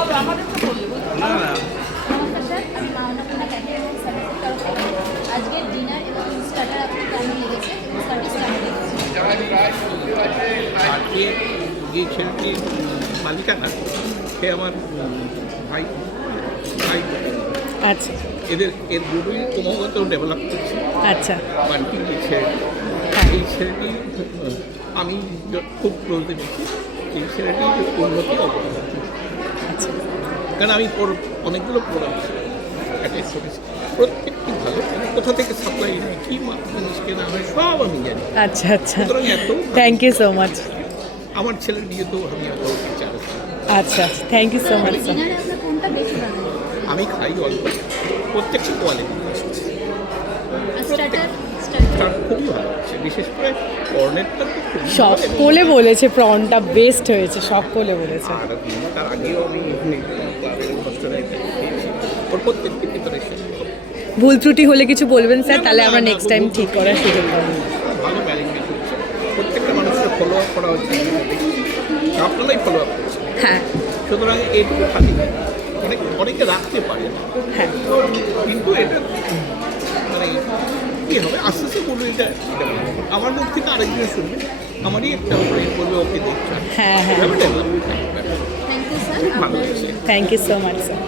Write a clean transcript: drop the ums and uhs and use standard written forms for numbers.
না না নমস্কার স্যার, আমি মাওনাপূর্ণা ক্যাফে এবং সার্ভিসের তরফ থেকে আজকের ডিনার এবং স্টার্টার আপনার কেমন লেগেছে এবং সার্ভিস কেমন লেগেছে? আজকে যে ছেলেটির মালিকানা সে আমার ভাই ভাই আচ্ছা এর দুটোই ক্রমাগত ডেভেলপ করছে। আচ্ছা বান্টি যে ছেলেটি, এই ছেলেটি আমি খুব ক্লোজলি দেখি এই ছেলেটির উন্নতি অবদান। আচ্ছা কারণ আমি অনেকগুলো প্রোগ্রাম অ্যাটেন্ড করেছি, প্রত্যেকটি ভালো। কোথা থেকে সাপ্লাই নেই, কী জিনিস কেনা হয় সব আমি জানি। আচ্ছা আচ্ছা সুতরাং এত থ্যাংক ইউ সো মাচ। আমার ছেলের বিয়েতেও আমি এত বিচার আচ্ছা আচ্ছা thank you so much sir. ডিনারে আপনার কোনটা বেশি ভালো লেগেছে? আমি খাই অল্প, প্রত্যেকটি কোয়ালিটি আর স্টার্টার তার খুবই ভালো হচ্ছে, বিশেষ করে কর্নেরটা তো খুবই ভালো। এবং সকলে বলেছে প্রনটা বেস্ট হয়েছে, সকলে বলেছে। আর তার আগেও আমি ক্লাবের অনুষ্ঠানে খেয়েছি, ওর প্রত্যেকটি প্রিপারেশন ভুল ত্রুটি হলে কিছু বলবেন স্যার, তাহলে আমরা নেক্সট টাইম ঠিক করার সুযোগ পাবো। ভালো ব্যালেন্স হচ্ছে, প্রত্যেকটা মানুষের ফলো আপ করা হচ্ছে, আপনারাই ফলো আপ করছেন। হ্যাঁ সুতরাং এইটুকু খালি অনেকে রাখতে পারে না, হ্যাঁ কিন্তু এটা মানে কী হবে আস্তে আস্তে বলবে এটা আমার মুখ থেকে আরেকজন শুনবে, আমারই একটা বলবে ওকে দেখছে হ্যাঁ হ্যাঁ থ্যাংক ইউ স্যার। ভালো লাগছে। Thank you so much sir.